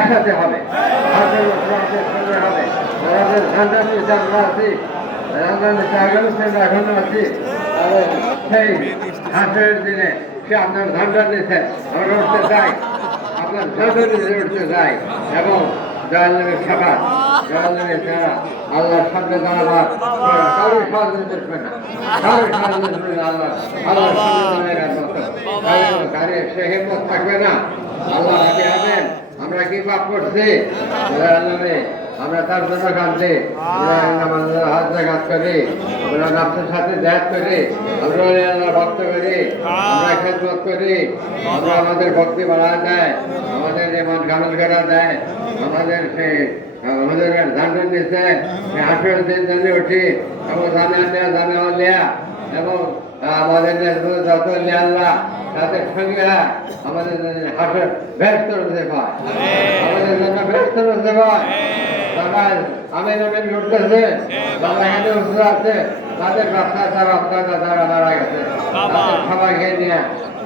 একসাথে হবে, হাতের সঙ্গে হবে। আমাদের ঠান্ডা নিচে আমরা আছি, এখনো আছি। সেই হাটের দিনে সে আপনার ধান্ডার নিচে আমরা উঠতে চাই, আপনার ধান্ডার নিচে উঠতে চাই এবং জয়ালের সাবাস জয়ালের ছাড়া আল্লাহর সামনে দাঁড়াবার কারোর সাহায্য করবে না, কারোর সাহায্য করবে না। আল্লাহর সামনে দাঁড়ানোর মতো সে হিম্মত থাকবে না। আল্লাহ হাতে হবেন। আমরা কি পাপ করছি? আমরা তার জন্য কাঁদছি, হাত জাগাত করি, আমরা নাফসের সাথে ধ্যাত করি, আমরা আল্লাহ ভক্ত করি, আমরা খেদমত করি, আমরা আমাদের ভক্তি বাড়া দেয়, আমাদের ইমান কামেল করা দেয়, আমাদের সেই আমাদের ধানের নিচে হাঁটুর দিন জানে উঠি এবং জানে লিয়া এবং আমাদের যত আল্লাহ তাদের সঙ্গে আমাদের হাঁটুর ব্যস্ত রয়েছে পায়, আমাদের জন্য ব্যস্ত রয়েছে পায়। আমি নবীন ঘুরতেছে, তারা এখানে উঠতে আছে, তাদের বাচ্চা তারা আপনারা তারা মারা গেছে, তাদের সবাইকে নিয়ে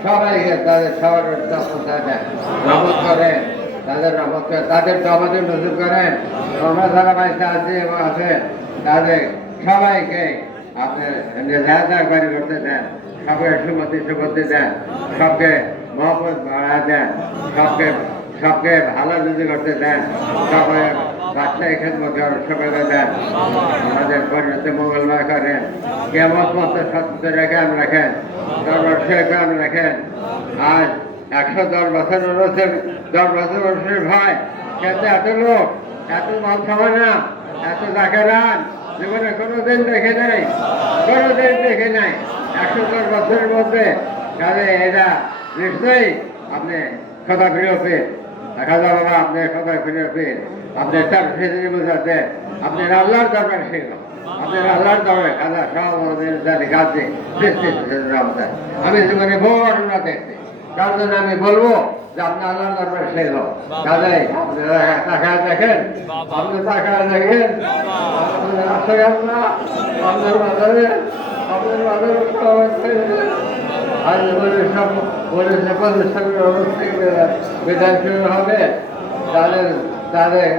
সবাইকে তাদের সবার রহমত করেন, তাদের রহমত করে, তাদের তো আমাদের নজর করেন। আমরা যারা বাড়িতে আছি এবং আছে তাদের সবাইকে আপনি বাড়ি করতে দেন, সবাই সুমতি দেন, সবকে মহব্বত বাড়া দেন, সবকে ভালো যদি করতে দেন, সবাই বাচ্চা এখানে সবাইকে দেন, আমাদের পরিণতি মঙ্গলময় করেন, কেমন মতো সত্য রেখে রাখেন, কাম রাখেন। আজ 110 বছর রয়েছে, 10 বছরের ভয় খেতে এত লোক, এত মাল খাবে না, এত ডাকেরান জীবনে কোনোদিন দেখে নাই, কোনোদিন দেখে নাই। 110 বছরের মধ্যে তাহলে এরা নিশ্চয়ই আপনি কথা ফিরে পেয়ে খাজা বাবা, আপনি কথা ফিরে পেয়ে আপনি তার ফিরে বোঝাতে আপনি আল্লাহর দরবার শেখ, আপনার আল্লাহর দরবারে খাজা সব আমাদের গাছে আমি জীবনে বড় না দেখছি, তার জন্য আমি বলবো যে আপনি আল্লাহর দরবারে শেখ হোক। কাজে আপনারা তাকায় দেখেন, আপনি তাকায় দেখেন আপনার বাজারে আর সব বিধান শুরু হবে, তাদের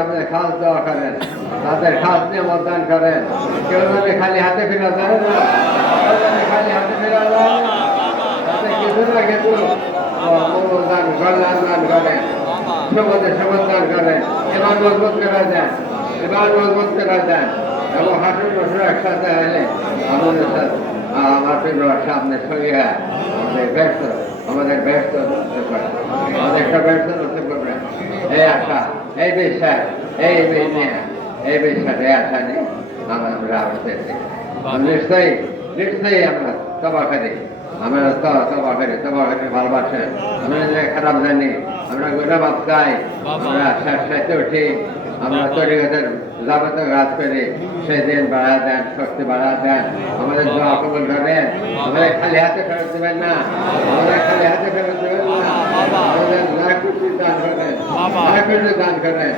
আমাদের খাস দেওয়া করেন, তাদের খাস নিয়ে মতদান করেন। কেউ যদি খালি হাতে ফেরা যায় না, খালি হাতে ফেরা যায় না, তাতে কিছু না কিছু দান করেন, সমাধান করেন, এবার মজবুত করা যায়, এবার মজবুত করা যায় এবং হাঁটুর বছর একসাথে এলে আমাদের সাথে আমার সামনে সরিয়ে আমাদের ব্যস্ত হতে পারে, আমাদেরটা ব্যস্ত হতে পারবে। এই আশা, এই বিশ্বাস, এই বিশ্বাস, এই আশা নিয়ে আমরা নিশ্চয়ই আমরা তবা করি, আমরা তবা করি ভালোবাসেন, আমরা খারাপ জানি, আমরা গোটা বাপ চাই, আমরা সাথে উঠি, আমরা তরিগতের যাবতীয় কাজ করি, সেদিন বাড়া দেন, শক্তি বাড়া দেন, আমাদের দোয়া কবুল করেন, আমাদের খালি হাতে ফেরত দেবেন না, আমাদের খালি হাতে ফেরত দেবেন না, আমাদের না খুশি দান করেন, না খুশি দান করেন,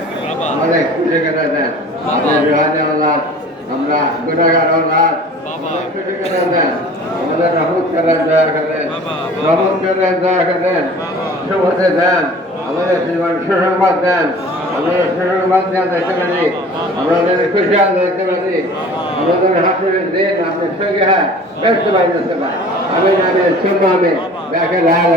আমাদের খুশি করে দেন, আমাদের রোহানি আল্লাহ, আমরা গুণাগার আল্লাহ, খুশি করে দেন, আমাদের রহমত করেন, দয়া করেন, রহমত করেন, দয়া করেন, সুবতে দেন, আমাদের জীবন সুসংবাদ দেন, আমরা সুসংবাদ দেখতে পারি, আমাদের খুশিয়াল দেখতে পারি, আমাদের হাসির দিন আপনার সঙ্গে ব্যস্ত পাই আমি শুনবো আমি ব্যাকে লাল